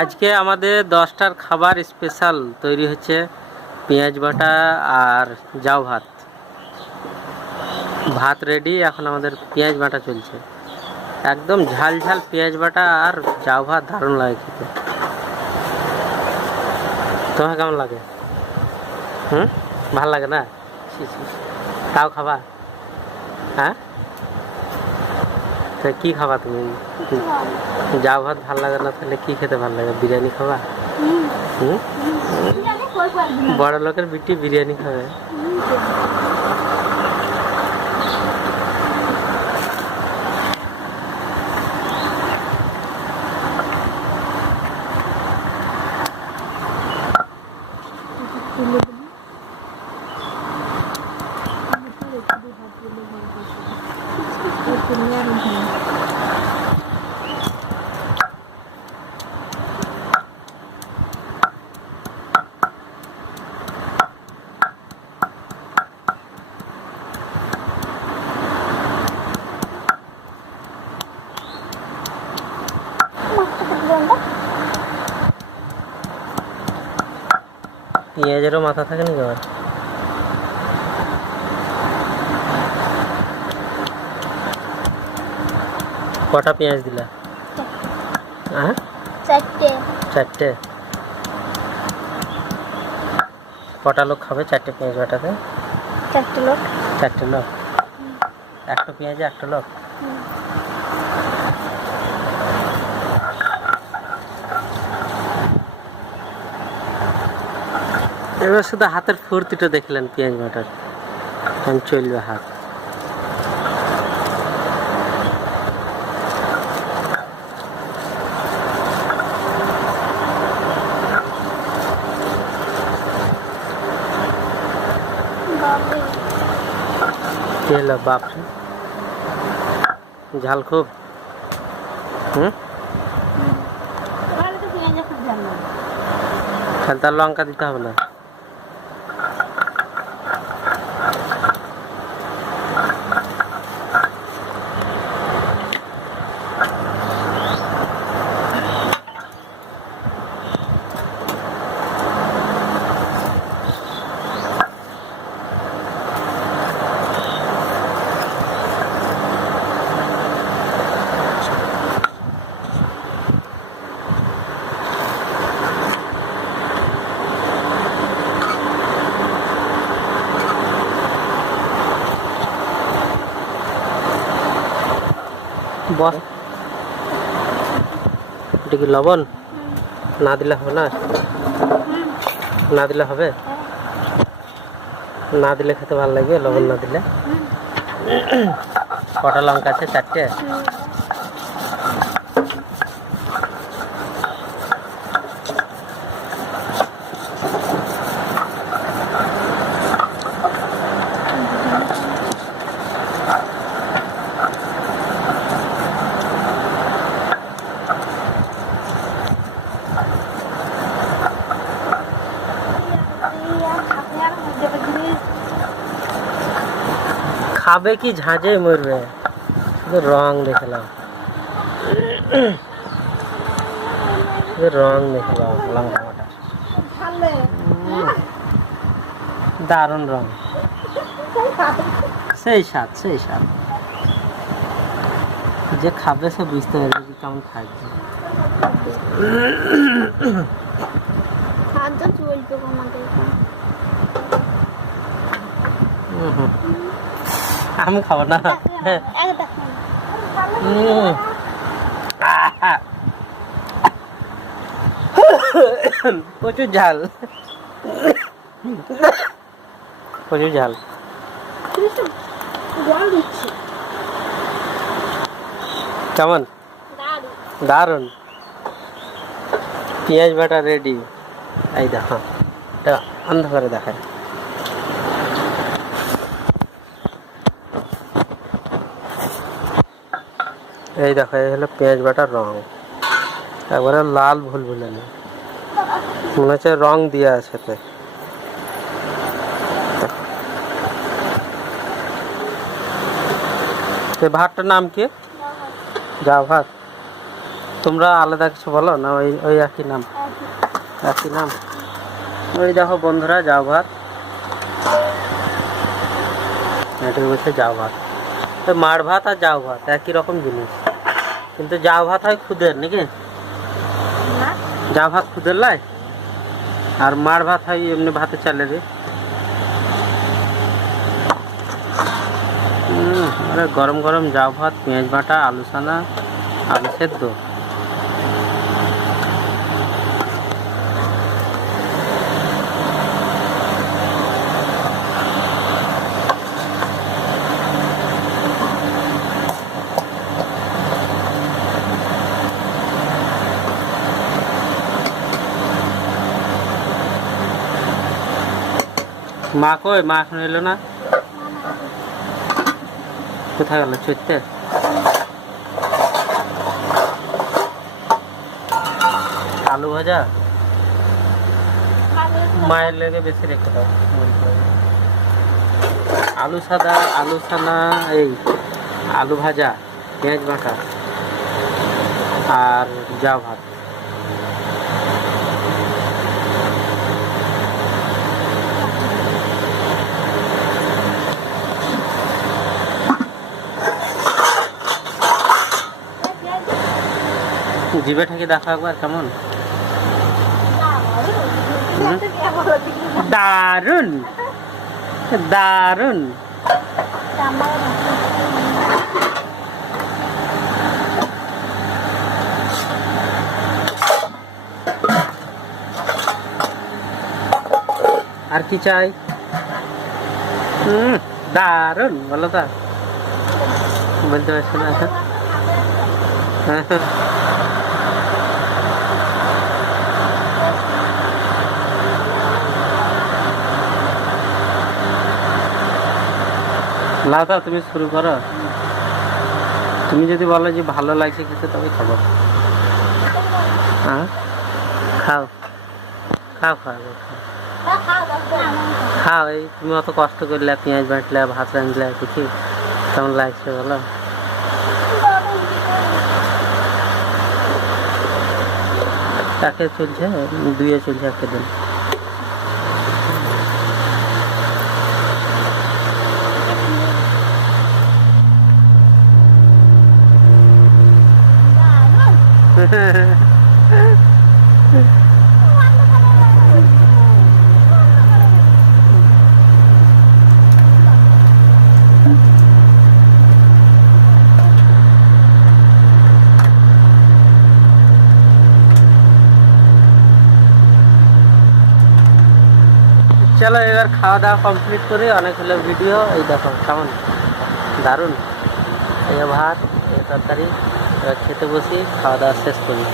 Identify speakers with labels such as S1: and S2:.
S1: আজকে আমাদের দশটার খাবার স্পেশাল তৈরি হচ্ছে পেঁয়াজ বাটা আর জাউ ভাত। ভাত রেডি এখন আমাদের পেঁয়াজ বাটা চলছে। একদম ঝাল ঝাল পেঁয়াজ বাটা আর জাউ ভাত দারুণ লাগে খেতে। তোমার কেমন লাগে? হুম? ভালো লাগে না। তাও খাবা? হ্যাঁ? তা কি খাবা তুমি? যা ভাত ভালো লাগে না তাহলে কি খেতে ভালো লাগে? বিরিয়ানি খাবা? হুম। বড় লোকের বিটি বিরিয়ানি খাবে। পেঁয়াজেরও মাথা থাকে নাকি আবার? কটা পেঁয়াজ দিলা? হ্যাঁ?
S2: চারটে।
S1: চারটে? কটা লোক খাবে চারটে পেঁয়াজ বাটাতে?
S2: চারটে লোক।
S1: চারটে লোক? একটা পেঁয়াজে একটা লোক? এবার শুধু হাতের ফুর্তিটা দেখলেন পেঁয়াজ বাটার। চলবে হাত।
S2: বাপরে
S1: বাপ? ঝাল খুব। হুম?
S2: তাহলে
S1: তার লঙ্কা দিতে হবে না। বস। এটা কি লবণ? না দিলে হবে না? না দিলে হবে? না দিলে খেতে ভালো লাগে, লবণ না দিলে। কটা লঙ্কা আছে? চারটে? খাবে কি ঝাঁঝে মরবে? শুধু রং দেখলাম। শুধু রং দেখলাম লঙ্কা দারুণ রং। সেই স্বাদ সেই স্বাদ। যে খাবে সে বুঝতে পারবে যে কেমন
S2: চলবে
S1: হুম হুম। আমি খাব না। প্রচুর ঝাল। প্রচুর ঝাল। কেমন?
S2: দারুণ।
S1: পেঁয়াজ বাটা রেডি এই দেখো। অন্ধকারে দেখায়। এই দেখো, এই হলো পেঁয়াজ বাটার রং। একবারে লাল ভুল ভুলে নেই। মনে হচ্ছে রং দিয়ে আছে। তো। ভাতটার নাম কি? যাও ভাত তোমরা আলাদা কিছু বলো না, ওই ওই একই নাম? একই নাম? ওই দেখো বন্ধুরা যাও ভাত এটাকে বলছে যাও ভাত মাড় ভাত আর যাও ভাত একই রকম জিনিস। কিন্তু যা ভাত হয় খুদের নাকি? যা ভাত খুদের লাই? আর মার ভাত হয় এমনি ভাতে চালে রে। গরম গরম যা ভাত পেঁয়াজ বাটা আলু সানা আলু সেদ্ধ। মা কই? মা এখন এলো না? কোথায় গেল চৈতে? আলু ভাজা? মায়ের লেগে বেশি রেখে দাও। আলু সাদা, আলু সানা এই আলু ভাজা, পেঁয়াজ বাটা, আর যা ভাত। জিভে ঠেকে দেখো একবার, কেমন? দারুণ দারুণ আর কি চাই? হুম দারুণ বলো তো। বলতে পারছি না। লাতা তুমি শুরু করো। তুমি যদি বলো যে ভালো লাগছে খেতে, তবে খাব। হ্যাঁ? খাও। খাও খাও খাও। এই তুমি অত কষ্ট করলে, পেঁয়াজ বাটলে, ভাত রাঁধলে কিছু কেমন লাগছে বলো। তাকে চলছে, দুইয়ে চলছে একটা দিন। চলো এবার খাওয়া দাওয়া কমপ্লিট করি, অনেক হলো ভিডিও এই দেখো কেমন দারুণ। এই ভাত, এই তরকারি। খেতে বসি খাওয়া দাওয়া শেষ করি।